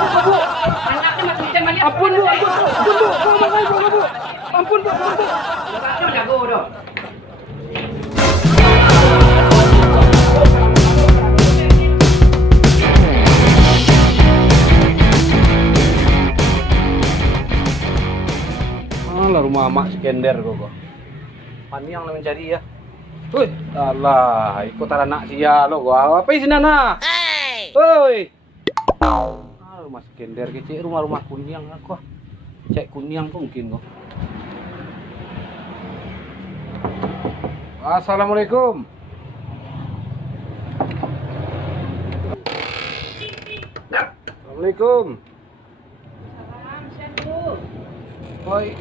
Bu. Anaknya masih bisa melihat. Ampun Bu, ampun Bu, makanya Bu. Ampun Bu. Anaknya jago dong. Alah rumah mak skender kok. Pani yang mencari ya. Woi, alah, ikut anak sia lo gua. Apa sih nana? Hey. Woi. Rumah skender kecil, rumah Kuniang aku. Cek Kuniang tuh mungkin kok. Assalamualaikum. Assalamualaikum. Salam, Syekh. Woi,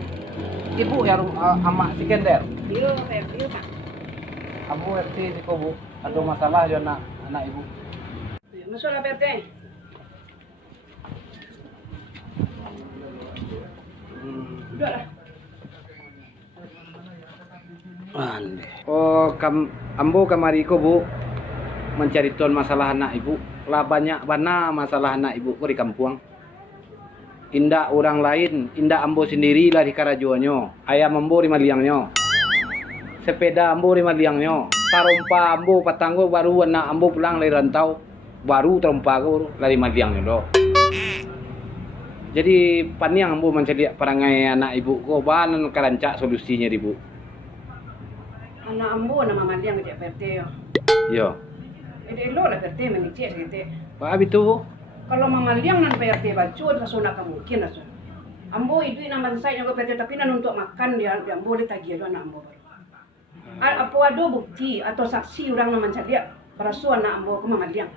ibu ya amak skender. Iya, Pak. Kamu RT sih kok bu, ada masalah ya anak ibu. Masalah PT. Udahlah. Oh, ambo kamari ko bu, mencari tuan masalah anak ibu. Lah banyak bana masalah anak ibu ko di kampung. Indak orang lain, indak ambo sendiri lah di karajuannya. Ayam ambo di maliangnya. Sepeda ambo di maliangnya. Tarompa ambo patanggo baru anak ambo pulang dari rantau. Baru terompa ko dari maliangnya do. Jadi paniang ambo mencari perangai anak ibu ko banan karancak solusinya di bu. Anak ambo nama mandiang ngejak PT yo. Yo. Elo lah PT mengicik PT. Pak abi tu. Kalau mamaliang nan PT baju adalah sona mungkin aso. Ambo itu nama saya juga PT tapi nan untuk makan dia boleh tagih do anak ambo. Apa ada bukti atau saksi orang nama mencari berasu anak ambo ke mamaliang.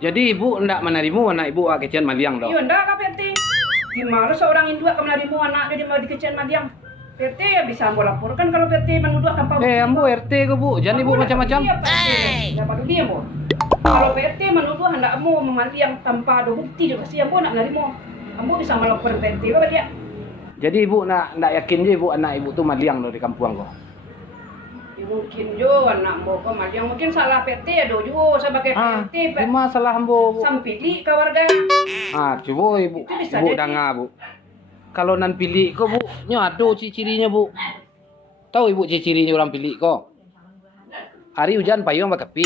Jadi ibu ndak menerima anak ibu kecian maliang do. Iya ndak ka PT. Gimana seorang induk akan menerima anak dia di kecian maliang? PT ya bisa ambo laporkan kalau PT menuduh tanpa bukti. Ambo RT ke bu, jangan ibu macam-macam. Ya padu dia bu. Kalau PT menuduh hendak ambo memaliang tanpa ada bukti juga sih ambo nak menerima. Ambo bisa melaporkan PT apa dia? Jadi ibu ndak yakin je ibu anak ibu tu maliang do di kampung ko. Ya, mungkin jo anak ambo ke maliang mungkin salah PT ada jo sebagai PT. Cuma salah ambo bu. Sampili ke warga. Coba ibu dengar bu. Kalau nan pilih ko bu, nya ada ciri-cirinya bu. Tahu ibu ciri-cirinya orang pilih ko? Hari hujan payung pakai pi.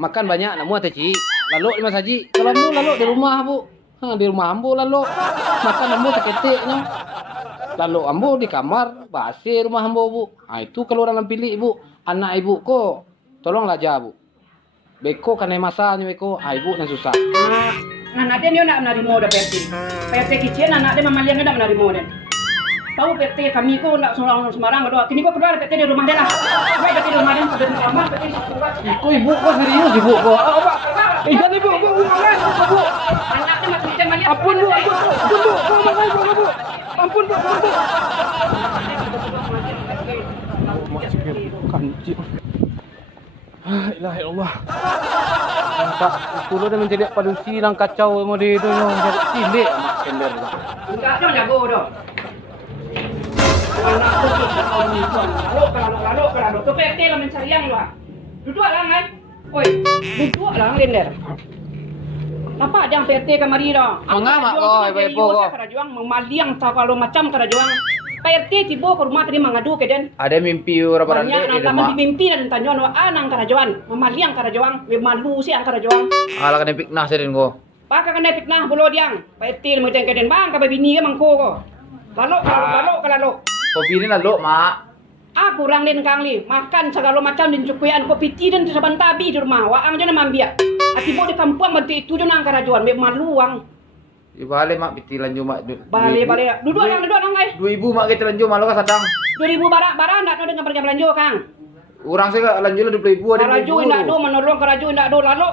Makan banyak nak muat ci. Lalu lima saji. Kalau mu lalu di rumah bu. Di rumah ambo lalu. Makan ambo seketiknya. Lalu ambo di kamar, basi rumah ambo bu. Itu kalau orang pilih bu. Anak ibu ko, tolonglah aja bu. Beko kanai masanya beko, ibu yang susah. Anak dia nak menerima udah PT. PT kicin anak dia mamaliang nak menerima dia. Tahu PT kami ko nak sembarang doa. Kini ko kedua PT di rumah dia lah. Baik PT di rumah dia sudah lama PT sudah. Ko ibu ko serius ibu ko. Apa? Jangan ibu ko bu. Anaknya masih bisa melihat. Ampun bu. Ampun bu. Kanci. Ilahi Allah. Tak, kulo dah menjadi padusi lang kacau mo dito no. Jadi cilik amak kender. Enggak ada jago dong. Anak tu kalau tu PT lah mencari yang lah. Duduk lah kan. Oi, duduk lah lender. Apa yang PT kamari dong? Mengapa kau ibu ko? Kerajuang memaliang tak kalau macam kerajuang. PRT tiba ke rumah tadi mengadu ke den. Ada mimpi ora Banyak di nang rumah. mimpi dan tanya wa anang kerajuan, memaliang kerajuan, malu si ang kerajuan. Ala kena piknah sedin ko. Paka kena fitnah bulo diang. PRT mo ke den bang ka bini ka mangko ko. Lalo. Kopi ni lalu mak. Aku kurang den kangli, makan segala macam din cukuyan kopi tidan saban tabi di rumah. Wa ang jana mambia. Atibo di kampung bantu itu nang kerajuan, me maluang. Ibale mak pitilan jo mak. Bale. Duduk lang guys. 2000 mak kita lanjut malu ka sadang. 2000 barang ndak dengan pergi belanja Kang. Orang saya lanjut 20.000 ada. Karaju ndak do menolong karaju ndak do lalu.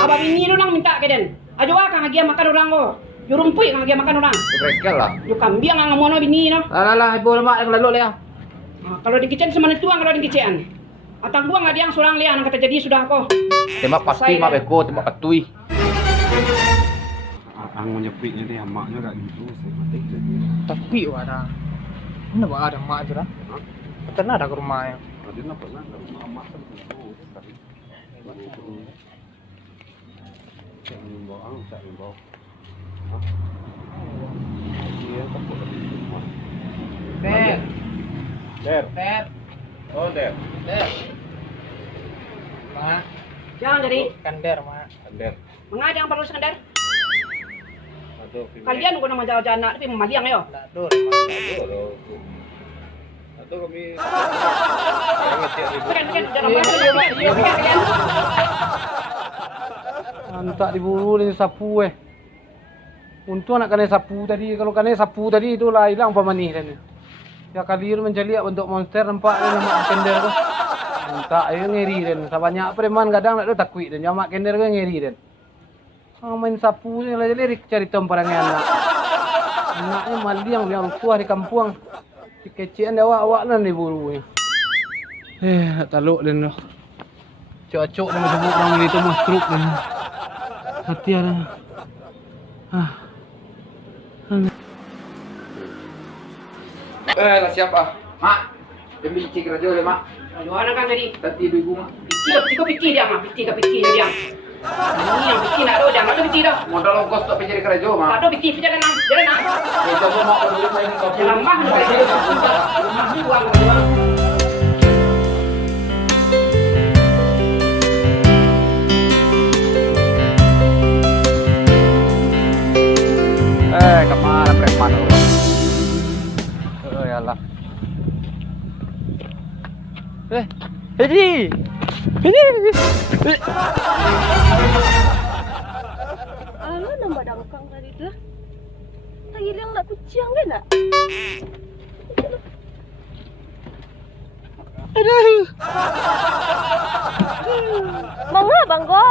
Aba bini lu nang minta ke den. Ajo Kang agi makan orang ko. Yo rumpui Kang agi makan orang. Rekel lah. Yo kambing ang mono bini no. Lah ibu mak yang lalu ya. Kalau di kitchen semana tuang kalau di kitchen. Atang buang ngadiang surang lian kata jadi sudah ko. Tembak pasti mak beko tembak katui. Ang menyepiknya dia maknya gak gitu saya mati jadi. Tapi ada. Mana ada mak aja lah. Pernah ada ke rumahnya. Tadi nak pernah ke rumah mak kan gitu tadi. Cak nimbo, cak nimbo. Iya, takut lagi. Der. Der. Der. Oh, der. Der. Ma, Jangan jadi. kan der, ma. Der. Mengada yang perlu sekadar. Aduh, Kalian guna menjauh anak tapi memaliang yo. Nak dur, ma. Aduh kami. Jangan cek ibu. Pekan jangan pekan. Antak diburu ni sapu Untung nak kena sapu tadi. Kalau kena sapu tadi itulah hilang pamanih dan. Ya kali itu menceliak bentuk monster nampak ni nama kender tu. Antak dia ngeri dan. Sebanyak preman kadang nak tu takut dan jamak kender tu ngeri dan. Main sapu ni lah jadi cari temparangnya anak. Anaknya maliang yang tua di kampung. Kecian dia awak lah diburu ni. Tak taluk dan tu. Cok-cok dia macam sebut orang itu mah stroke dan. Hati ada. Lah siapa? Mak. Demi cik raja le mak. Aduh anak kan jadi. Tadi ibu mak. Piti dia mah, piti dia. Ini yang piti nak do, jangan do piti dah. Modal ongkos tak pergi kerja mak. Tak do piti jalan nak. Kita mau mak peduli main kau. Jalan mah nak kerja. Mah buang. Kemana preman orang? Ya Allah. Ini. Alah nama dangkang tadi tu. Lagi yang nak kucing kan nak? Aduh. Mangga banggo.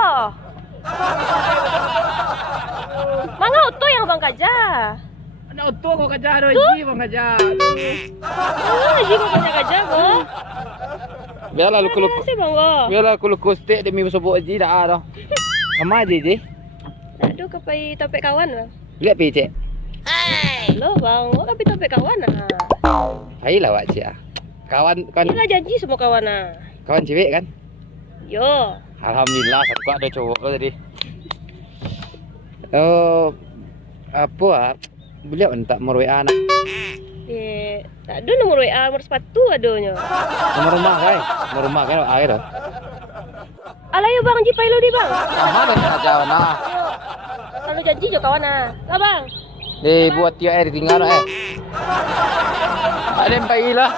Mangga utuh yang bang gajah. Ada auto kau kerja ada haji bang kerja. Haji kau gajah go. Biarlah lu Si banggo. Biarlah aku lukus tek demi sebut haji dah ada. Sama aja je. Aduh kapai topek kawan lah. Lihat pi cik. Lo bang, gua kapai topek kawan lah. Ayolah wak cik. Kawan kan Inilah janji semua kawan lah. kawan cewek kan? Yo. Alhamdulillah satu ada cowok kau tadi. Apa beliau entah nomor WA nak. Tak ada nomor WA, nomor sepatu adanya. Nomor rumah kan air dah. Alah ya bang, jipai lo di bang. Sama dah nak jawab nah. Kalau janji jo kawan lah. Lah bang. Buat tiap air tinggal Ada yang pagi lah.